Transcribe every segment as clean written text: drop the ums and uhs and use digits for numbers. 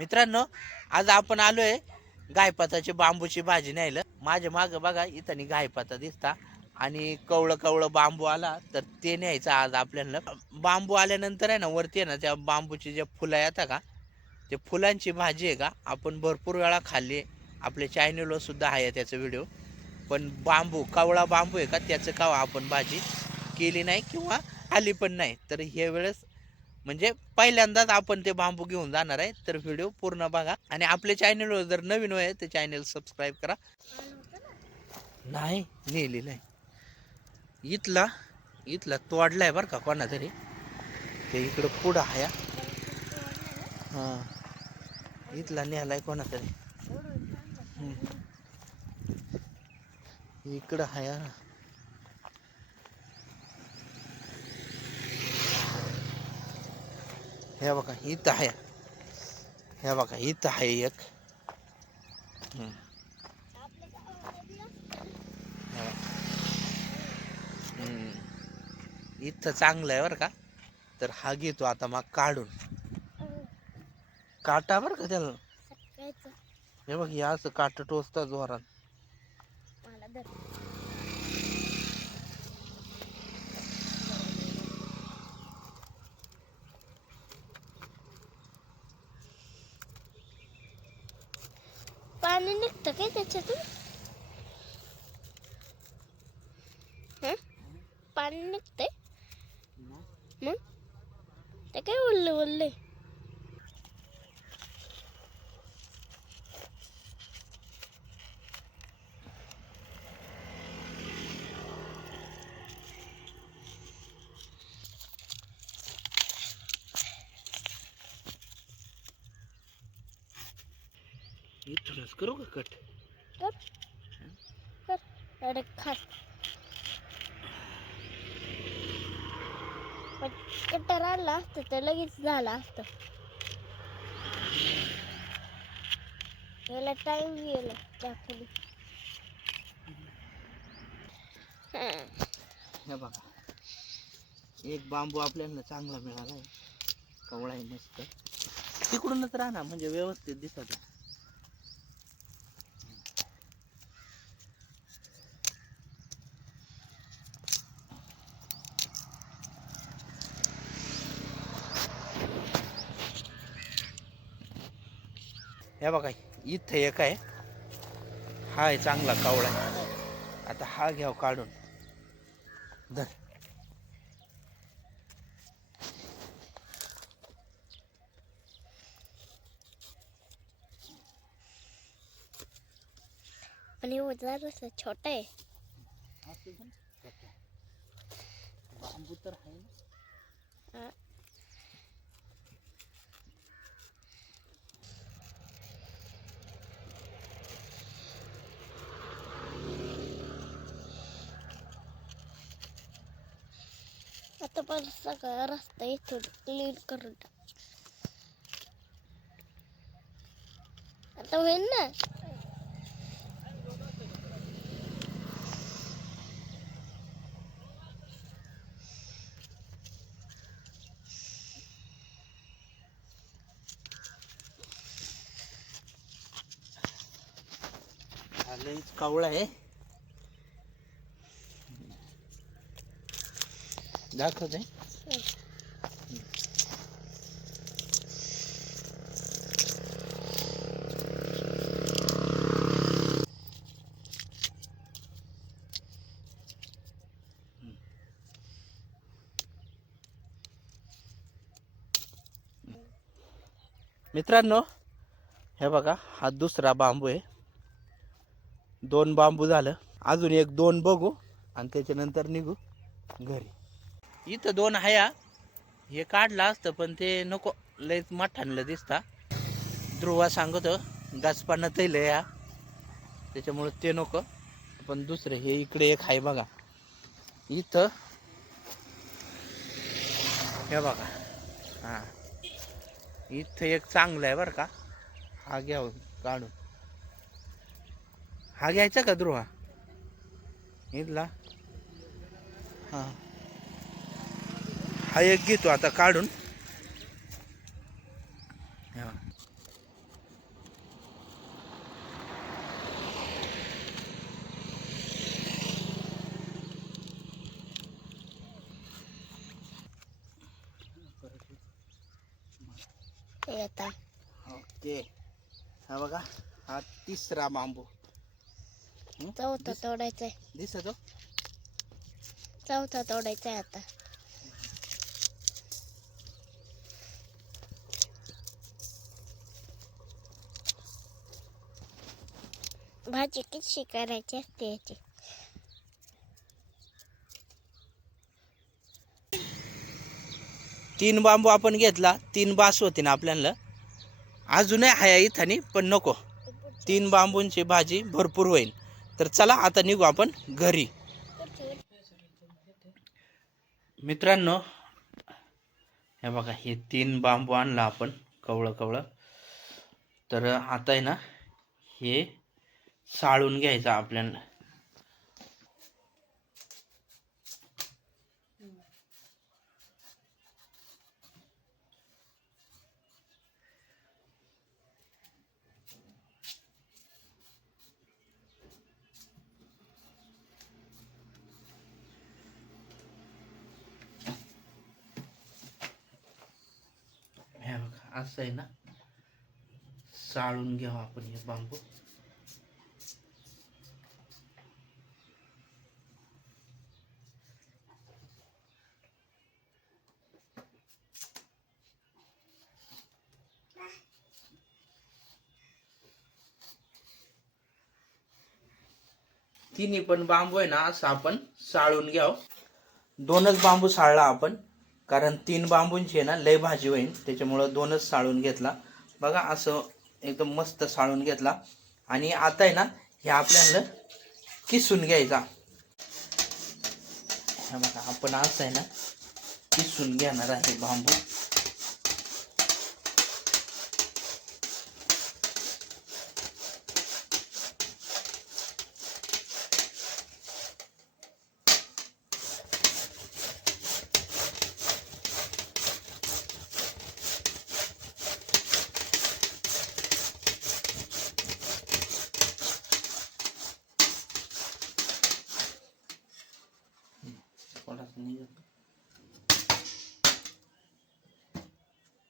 मित्रांनो, आज आपण आलोय गायपाताची बांबूची भाजी न्यायला. माझ्या माग बघा इथं गायपाता दिसता आणि कवळं कवळं बांबू आला तर ते न्यायचं आज आपल्याला. बांबू आल्यानंतर आहे ना वरती आहे ना त्या बांबूची जे फुलं येतात का ते फुलांची भाजी आहे का आपण भरपूर वेळा खाल्ली. आपल्या चॅनलवर सुद्धा आहे त्याचा व्हिडिओ. पण बांबू कवळा बांबू आहे का त्याचं का आपण भाजी केली नाही किंवा आली पण नाही. तर हे वेळेस म्हणजे पहिल्यांदाच आपण ते बांबू घेऊन जाणार आहे. तर व्हिडिओ पूर्ण बघा आणि आपल्या चॅनलवर जर नवीन आहे तर चॅनल सबस्क्राईब करा. नाही नेलेलं आहे इथला इथला तोडलाय बरं का कोणा तरी. ते इकडं पुढं आहे. हां इथला नेलाय कोणा तरी. इकडं आहे ना. हे बघा इथं आहे. हे बघा इथं आहे एक. इथं चांगलं आहे बरं का. तर हा घेतो आता मग काढून काटा बरं का त्याला. हे बघ हे असं काट टोचता जोरात. पाणी निघतं काय त्याच्यातून? पाणी निघतंय मग ते काय ओल्ले ओल्ले. इथूनच करू का कट. अरे खात कटर आला असतं तर लगेच झालं असतं. याला टाइम गेला दाखवली. हे बघा एक बांबू आपल्याला चांगला मिळाला आहे. कवळा आहे मस्त. तिकडूनच राहणार म्हणजे व्यवस्थित दिसत. हे बघा इथं एक आहे. हा आहे चांगला कवळा आहे. आता हा घ्याव काढून धर. पण हे जरासं छोटा आहे. बांबू तर आहे ना. आता पण सगळा रस्ता इथून क्लीन करून टाक. आता होईल ना. लईच कावळा आहे. दाखवते. मित्रांनो हे बघा हा दुसरा बांबू आहे. 2 बांबू झालं. अजून एक 2 बघू आणि त्याच्यानंतर निघू घरी. इथं 2 आहे. हे काढलं असतं पण ते नको लयच मठांना दिसता. ध्रुवा सांगतो गाचपानं तैल या त्याच्यामुळे ते नको. पण दुसरे हे इकडे एक आहे बघा इथं. हे बघा हां इथं एक चांगलं आहे बरं का. हा घ्या काढून. हा घ्यायचा का ध्रुवा इथला. हां हा एक घेतो आता काढून. हे आता ओके, हा बघा, हा तिसरा बांबू. चौथा तोडायचा आहे. दिसतो. चौथा तोडायचा आहे आता. भाजी कशी करायची असते याची? तीन बांबू आपण घेतला, 3 बास होती ना आपल्याला. अजूनही आहे इथं, पण नको, 3 बांबूंची भाजी भरपूर होईल. तर चला आता निघू आपण घरी. मित्रांनो, हे बघा, हे 3 बांबू आणला आपण कवळं कवळं. तर आता आहे ना, हे साळून घ्यायचं आपल्याला. हे बघा, असं आहे ना, साळून घ्यावं आपण हे बांबू. तिन्ही पण बांबू आहे ना, असं आपण साळून घ्यावं. 2च बांबू साळला आपण, कारण 3 बांबूंची आहे ना लय भाजी होईल, त्याच्यामुळं 2च साळून घेतला. बघा, असं एकदम मस्त साळून घेतला. आणि आता आहे ना, हे आपल्याला किसून घ्यायचा. हे बघा, आपण असं आहे ना किसून घेणार आहे बांबू.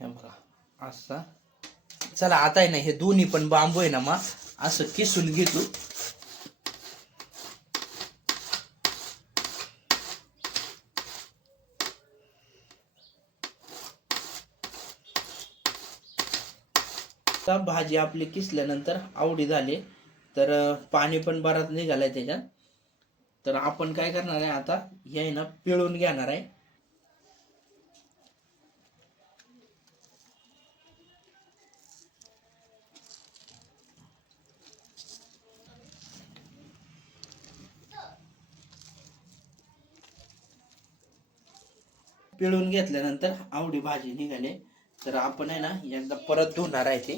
हे बघा, असं. चला आता आहे ना, हे दोन्ही पण बांबू आहे ना, मग असं किसून घेतो. भाजी आपली किसल्यानंतर आवडी झाली. तर पाणी पण बराच निघालंय त्याच्यात. तर आपण काय करणार आहे आता, हे आहे ना पिळून घेणार आहे. पिळून घेतल्यानंतर आवडी भाजी निघाली. तर आपण आहे ना एकदा परत धुणार आहे ते.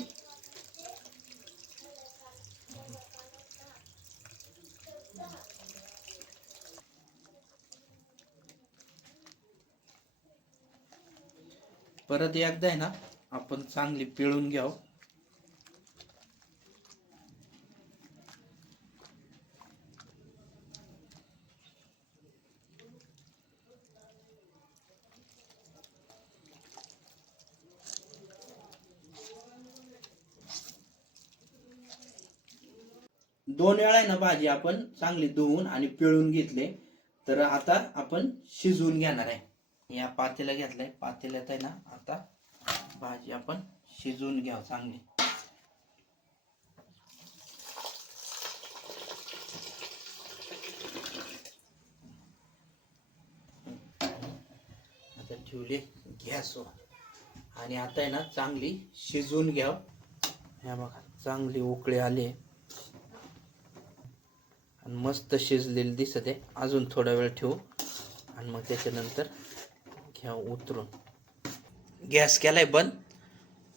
परत एकदा आहे ना आपण चांगली पिळून घ्याव. दोन वेळा आहे ना भाजी आपण चांगली धुवून आणि पिळून घेतले. तर आता आपण शिजवून घेणार आहे. या पातेला घेतलाय, पातेल्यात आहे ना आता भाजी आपण शिजवून घ्याव चांगली. आता ठेवले गॅसवर आणि आता आहे ना चांगली शिजवून घ्याव. हे बघा, चांगली उकळी आली आणि मस्त शिजलेली दिसत आहे. अजून थोडा वेळ ठेवू आणि मग त्याच्यानंतर घ्या उतरून. गॅस केलाय बंद,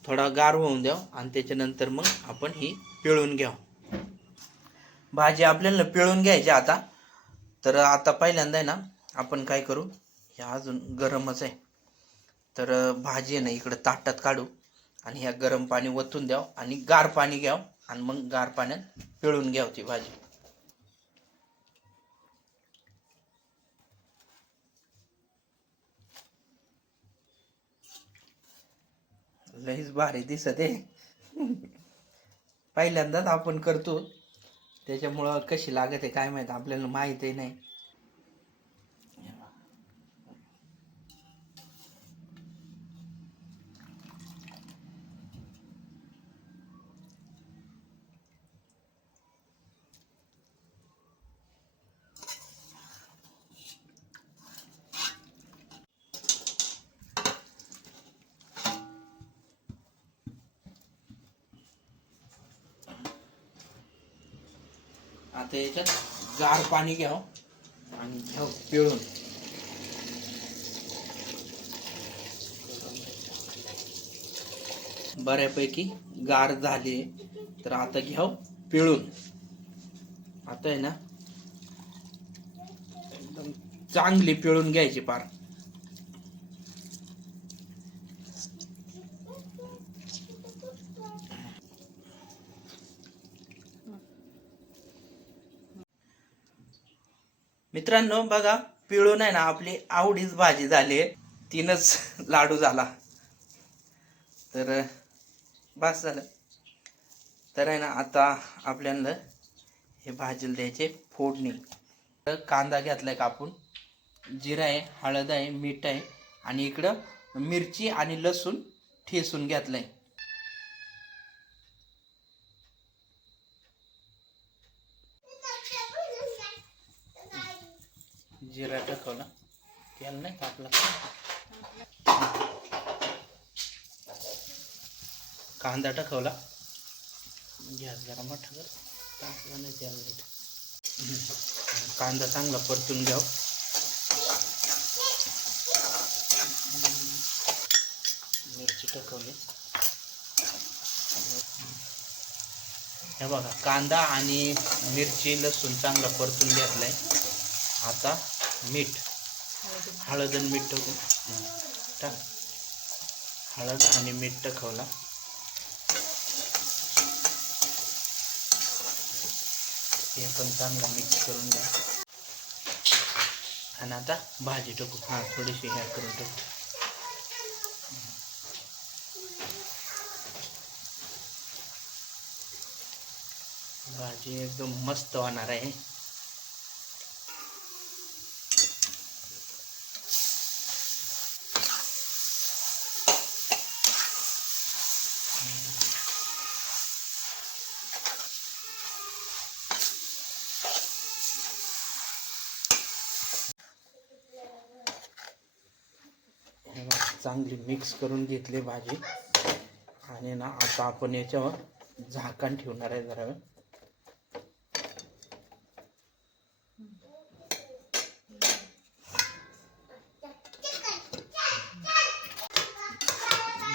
थोडा गार होऊन द्याव आणि त्याच्यानंतर मग आपण ही पिळून घ्याव. भाजी आपल्याला पिळून घ्यायची आता. तर आता पहिल्यांदा आहे ना आपण काय करू, हे अजून गरमच आहे. तर भाजी आहे ना इकडे ताटात काढू आणि ह्या गरम पाणी वतून द्याव आणि गार पाणी घ्याव आणि मग गार पाण्यात पिळून घ्याव ती भाजी. लईच भारी दिसत आहे. पहिल्यांदाच आपण करतो त्याच्यामुळं कशी लागत आहे काय माहित, आपल्याला माहितही नाही. आता याच्यात गार पाणी घ्यावं आणि घ्याव पिळून. बऱ्यापैकी गार झाली तर आता घ्याव पिळून. आता आहे ना एकदम चांगली पिळून घ्यायची पार. मित्रांनो बघा, पिळून आहे ना आपली आवडीच भाजी झाली. 3च लाडू झाला तर बस झालं. तर आहे ना आता आपल्याला हे भाजीला द्यायचे फोडणी. तर कांदा घेतलाय कापून, जिरा आहे, हळद आहे, मीठ आहे आणि इकडं मिरची आणि लसूण ठेचून घेतलाय. जिरा टाकवला, तेल नाही टाकला. कांदा टाकवला, गॅस जरा मोठा कर, टाकला नाही तेल नीट. कांदा चांगला परतून घ्याव. मिरची टाकवली. हे बघा कांदा आणि मिरची लसूण चांगला परतून घेतलाय. आता मीठ, हळद आणि मीठ टाकून टाक. हळद आणि मीठ टाकवला. हे पण चांगलं मिक्स करून घ्या. आणि आता भाजी टाकू. थोडीशी ह्या करून टाकू. भाजी एकदम मस्त होणार आहे. चांगली मिक्स करून घेतली भाजी. आणि ना आता आपण याच्यावर झाकण ठेवणार आहे जरा वेळ.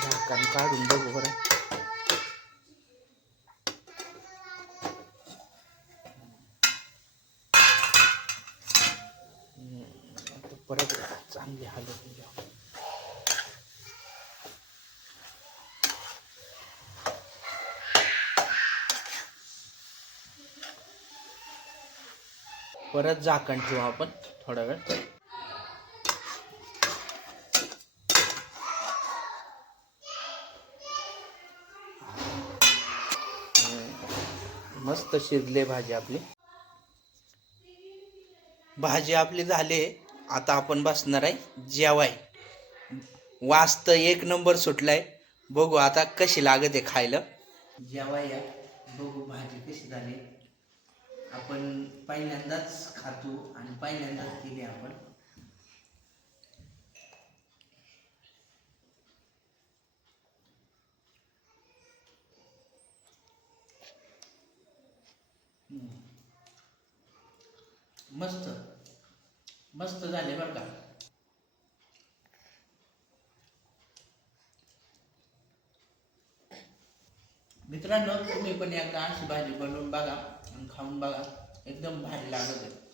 झाकण काढून बघू बरं. आता परत चांगली हलवून घ्या. परत झाकण ठेवू आपण थोडा वेळ. मस्त शिजले भाजी आपली. भाजी आपली झाली. आता आपण बसणार आहे जेवाय. वास तर 1 नंबर सुटलाय. बघू आता कशी लागत आहे खायला. जेवाय या, बघू भाजी कशी झाली. आपण पहिल्यांदाच खातो आणि पहिल्यांदाच केली आपण. मस्त मस्त झाले बरं का. मित्रांनो तुम्ही पण एकदा अशी भाजी बनवून बघा आणि खाऊन बघा. एकदम भारी लागत आहे.